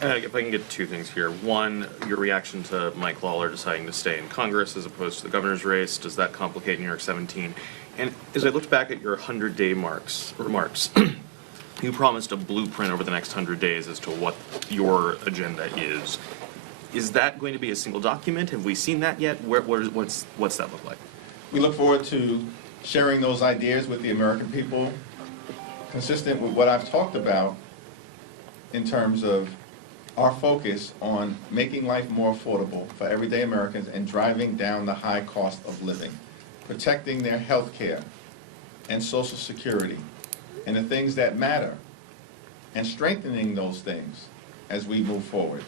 If I can get two things here. One, your reaction to Mike Lawler deciding to stay in Congress as opposed to the governor's race. Does that complicate New York 17? And as I looked back at your 100-day remarks, you promised a blueprint over the next 100 days as to what your agenda is. Is that going to be a single document? Have we seen that yet? What's that look like? We look forward to sharing those ideas with the American people, consistent with what I've talked about in terms of our focus on making life more affordable for everyday Americans and driving down the high cost of living, protecting their health care and Social Security and the things that matter, and strengthening those things as we move forward.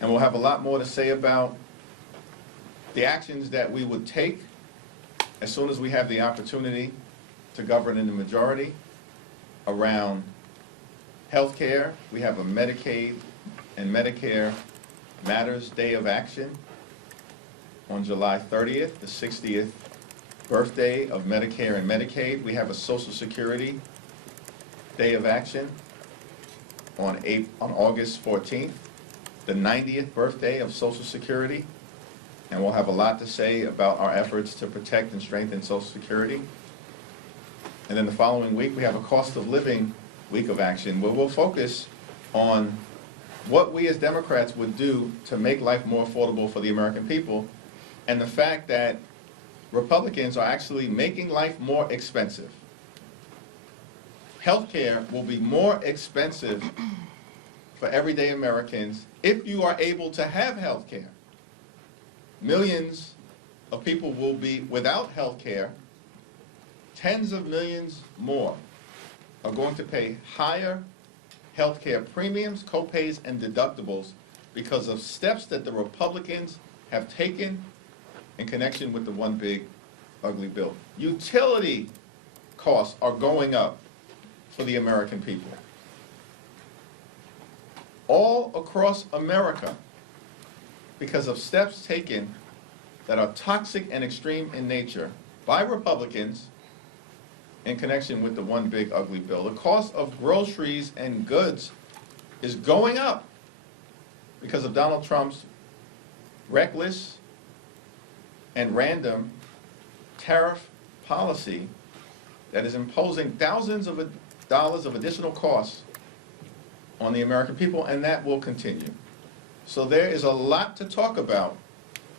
And we'll have a lot more to say about the actions that we would take as soon as we have the opportunity to govern in the majority around health care. We have a Medicaid and Medicare Matters Day of Action on July 30th, the 60th birthday of Medicare and Medicaid. We have a Social Security Day of Action on August 14th, the 90th birthday of Social Security. And we'll have a lot to say about our efforts to protect and strengthen Social Security. And then the following week, we have a Cost of Living Week of Action, where we'll focus on what we as Democrats would do to make life more affordable for the American people, and the fact that Republicans are actually making life more expensive. Healthcare will be more expensive for everyday Americans if you are able to have health care. Millions of people will be without health care. Tens of millions more are going to pay higher health care premiums, co-pays, and deductibles because of steps that the Republicans have taken in connection with the one big ugly bill. Utility costs are going up for the American people. All across America, because of steps taken that are toxic and extreme in nature by Republicans in connection with the one big ugly bill. The cost of groceries and goods is going up because of Donald Trump's reckless and random tariff policy that is imposing thousands of dollars of additional costs on the American people, and that will continue. So there is a lot to talk about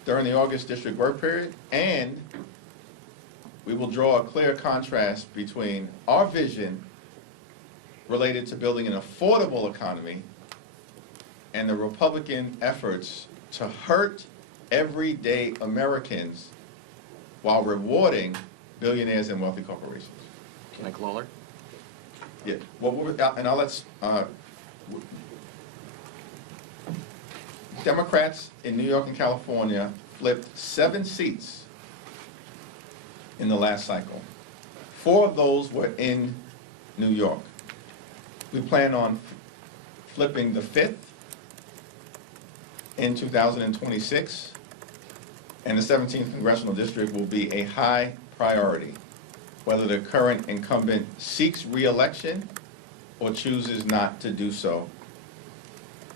during the August district work period, and we will draw a clear contrast between our vision related to building an affordable economy and the Republican efforts to hurt everyday Americans while rewarding billionaires and wealthy corporations. Mike Lawler? Yeah, and I'll let Democrats in New York and California flipped 7 seats in the last cycle. 4 of those were in New York. We plan on flipping the 5th in 2026, and the 17th Congressional District will be a high priority, whether the current incumbent seeks re-election or chooses not to do so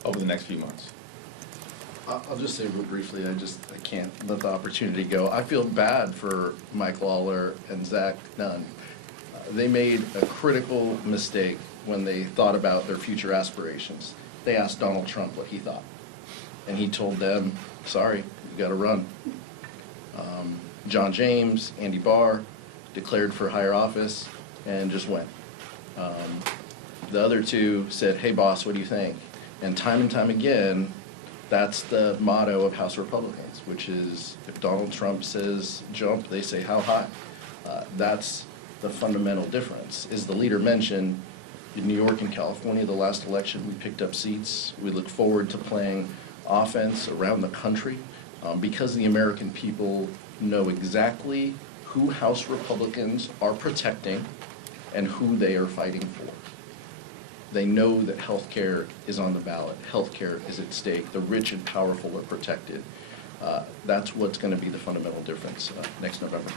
over the next few months. I'll just say real briefly, I can't let the opportunity go. I feel bad for Mike Lawler and Zach Nunn. They made a critical mistake when they thought about their future aspirations. They asked Donald Trump what he thought, and he told them, sorry, you gotta run. John James, Andy Barr declared for higher office and just went. The other 2 said, hey boss, what do you think? And time again, that's the motto of House Republicans, which is if Donald Trump says jump, they say how high. That's the fundamental difference. As the leader mentioned, in New York and California, the last election, we picked up seats. We look forward to playing offense around the country because the American people know exactly who House Republicans are protecting and who they are fighting for. They know that health care is on the ballot. Health care is at stake. The rich and powerful are protected. That's what's going to be the fundamental difference next November.